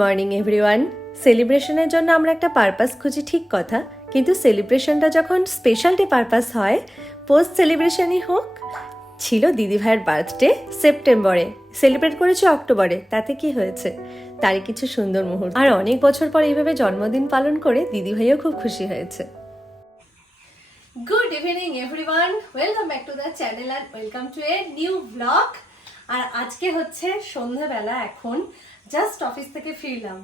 Morning everyone. সেলিব্রেশনের জন্য আমরা একটা পারপাস খুঁজি, ঠিক কথা, কিন্তু সেলিব্রেশনটা যখন স্পেশাল ডে পারপাস হয়, পোস্ট সেলিব্রেশনই হোক। ছিল দিদিভাইয়ের বার্থডে সেপ্টেম্বরে, সেলিব্রেট করেছি অক্টোবরে, তাতে কি হয়েছে, তারই কিছু সুন্দর মুহূর্ত। আর অনেক বছর পর এইভাবে জন্মদিন পালন করে দিদিভাইও খুব খুশি হয়েছে। Good evening everyone, welcome back to the channel and welcome to a new blog. আর আজকে হচ্ছে সন্ধ্যাবেলা, এখন জাস্ট অফিস থেকে ফিরলাম।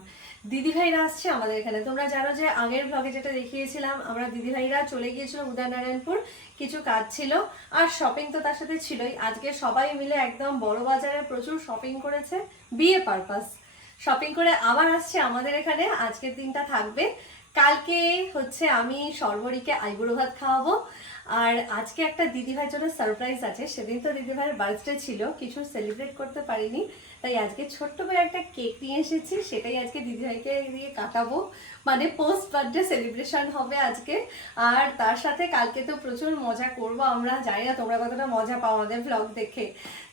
দিদিভাইরা আসছে আমাদের এখানে। তোমরা জানো যে আগের ব্লগে যেটা দেখিয়েছিলাম, আমরা দিদিভাইরা চলে গিয়েছিলাম উদয়নারায়ণপুর, কিছু কাজ ছিল, আর শপিং তো তার সাথে ছিলই। আজকে সবাই মিলে একদম বড় বাজারে প্রচুর শপিং করেছে, বিয়ে পারপাস শপিং করে আবার আসছে আমাদের এখানে। আজকের দিনটা থাকবে। কালকে হচ্ছে আমি সর্বরীকে আইবুড়ো ভাত খাওয়াবো, আর আজকে একটা দিদিভাইয়ের জন্য সারপ্রাইজ আছে। সেদিন তো দিদিভাইয়ের বার্থডে ছিল, কিছু সেলিব্রেট করতে পারিনি, তাই আজকে ছোট্ট করে একটা কেক নিয়ে এসেছি, সেটাই আজকে দিদিভাইকে দিয়ে কাটাবো, মানে পোস্ট বার্থডে সেলিব্রেশন হবে আজকে। আর তার সাথে কালকে তো প্রচুর মজা করব আমরা, জানি না তোমরা কতটা মজা পাও আমাদের ভ্লগ দেখে।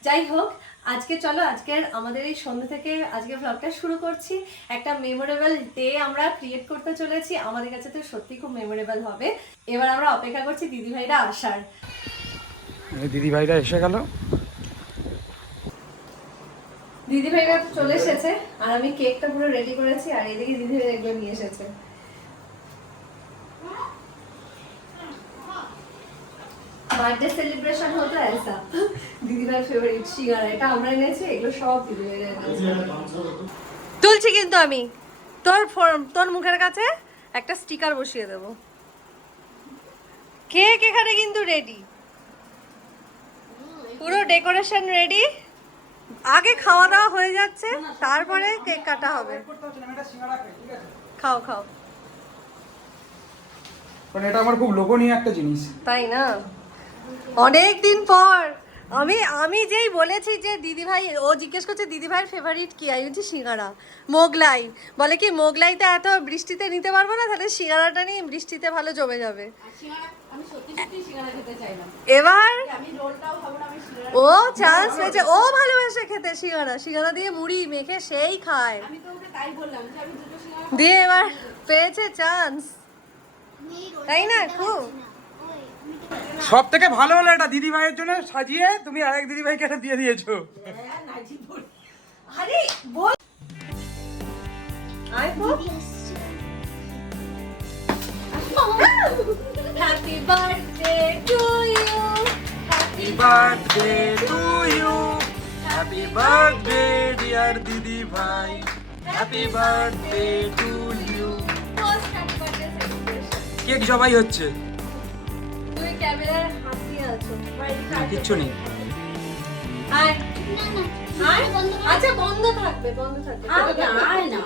যাই হোক, আজকে চলো আজকের আমাদের এই সন্ধ্যা থেকে আজকে ভ্লগটা শুরু করছি। একটা মেমোরেবল ডে আমরা ক্রিয়েট করতে চলেছি, আমাদের কাছে তো সত্যি খুব মেমোরেবল হবে। এবার আমরা অপেক্ষা করছি দিদিভাইরা আসার। দিদিভাইরা এসে গেল, দিদিভাইরা চলে এসেছে, আর আমি কেকটা পুরো রেডি করেছি, আর এদিকে দিদিভাই এগুলো নিয়ে এসেছে। বার্থডে সেলিব্রেশন হতো ऐसा। দিদিভাইয়ের ফেভারিট সিঙ্গারা, এটা আমরা এনেছি, এগুলো সব দিদিভাইরা এনেছে। তুলছি কিন্তু আমি তোর মুখের কাছে একটা স্টিকার বসিয়ে দেব। কেক এখানে কিন্তু রেডি, পুরো ডেকোরেশন রেডি। আগে খাওয়া দাওয়া হয়ে যাচ্ছে, তারপরে কেক কাটা হবে। খাও খাও। কারণ এটা আমার খুব লোভনীয় একটা জিনিস, তাই না? অনেক দিন পর আমি যেই বলেছি যে দিদিভাই, ও জিজ্ঞেস করছে দিদিভাইয়ের ফেভারিট কি, আমি বলছি সিঙ্গারা। মোগলাই বলে কি, মোগলাইতে এত বৃষ্টিতে নিতে পারবো না, তাহলে সিঙ্গারাটা নিয়ে বৃষ্টিতে ভালো জমে যাবে। এবার ও চান্স পেয়েছে, ও ভালোবাসে খেতে সিঙ্গারা, সিঙ্গারা দিয়ে মুড়ি মেখে সেই খায়। দিয়ে এবার পেয়েছে চান্স, তাই না? খুব সব থেকে ভালো হলো এটা দিদিভাইয়ের জন্য সাজিয়ে তুমি আরেক দিদিভাইকে এটা দিয়ে দিয়েছো। আরে বল, I hope happy birthday to you, happy birthday to you, happy birthday dear দিদিভাই, happy birthday to you. Cake সবাই হচ্ছে, তুই ক্যামেরার হাত দিয়ে আছো, কিচ্ছু নেই। আয় আয়, আচ্ছা বন্ধ থাকবে, বন্ধ থাকবে, আয় না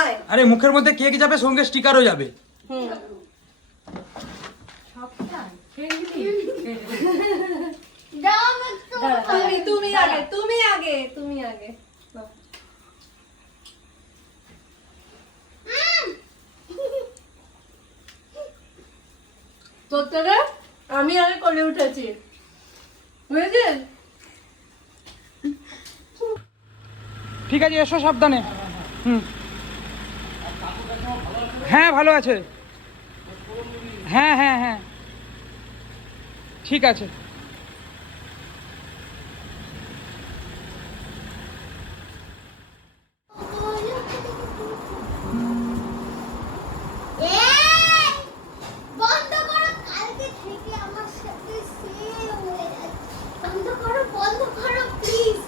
আয়। আরে মুখের মধ্যে কেক যাবে, সঙ্গে স্টিকারও যাবে। হুম, তুমি আগে, তুমি আগে, তুমি আগে। তোরে আমি আগে করে উঠেছি, বুঝেছিস? ঠিক আছে, এসো সাবধানে। হুম, হ্যাঁ ভালো আছে, হ্যাঁ হ্যাঁ হ্যাঁ ঠিক আছে।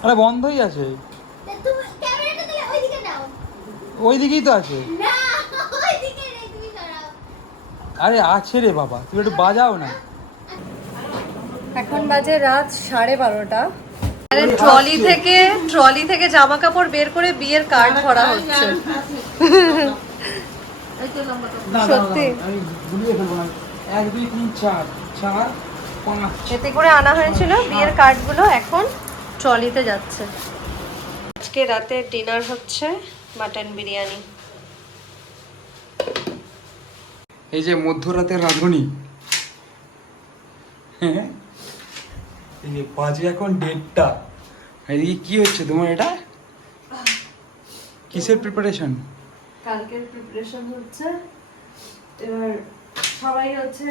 আরে বন্ধই আছে, ওই দিকেই তো আছে। আরে আছে রে বাবা, তুমি একটু বাজাও না। এখন বাজে রাত 12:30। আরে ট্রলি থেকে জামা কাপড় বের করে বিয়ের কার্ড ভরা হচ্ছে। সত্যি আমি ভুলিয়ে ফেলবো না। 1 2 3 4 4 5 এতে করে আনা হয়েছিল বিয়ের কার্ডগুলো, এখন ট্রলিতে যাচ্ছে। আজকে রাতে ডিনার হচ্ছে মাটন বিরিয়ানি। এই যে মধ্যরাতের রাঁধুনি, হ্যাঁ এই যে বাজে এখন 1:30। এদিকে কি হচ্ছে তোমার? এটা কিসের প্রিপারেশন? কালকের প্রিপারেশন হচ্ছে, এবার সবাই হচ্ছে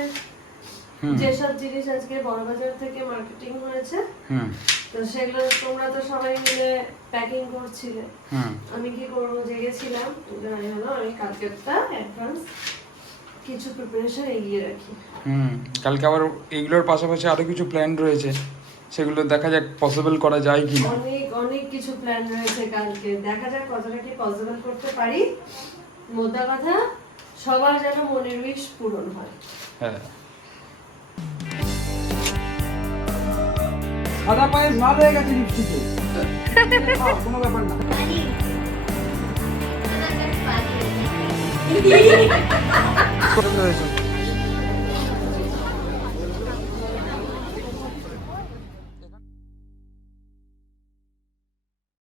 যেসব জিনিস আজকে বড়বাজার থেকে মার্কেটিং হয়েছে হুম তো সেগুলো তোমরা তো সবাই মিলে প্যাকিং করছিলে। হুম আমি কি করবো জেগেছিলাম, জানি না, আমি কালকেরটা অ্যাডভান্স কিছু প্রিপারেশন এগিয়ে রাখি। কালকে আবার এইগুলোর পাশাপাশি আরো কিছু প্ল্যান রয়েছে, সেগুলো দেখা যাক পসিবল করা যায় কি না। অনেক অনেক কিছু প্ল্যান রয়েছে কালকে, দেখা যাক কতটা কি পসিবল করতে পারি। মোদ্দা কথা সবার যেন মনের উইশ পূরণ হয়। হ্যাঁ, সাদা পায়ে লাল হয়ে গেছে লিপস্টিকে। কোনো ব্যাপার না। চলে এসো।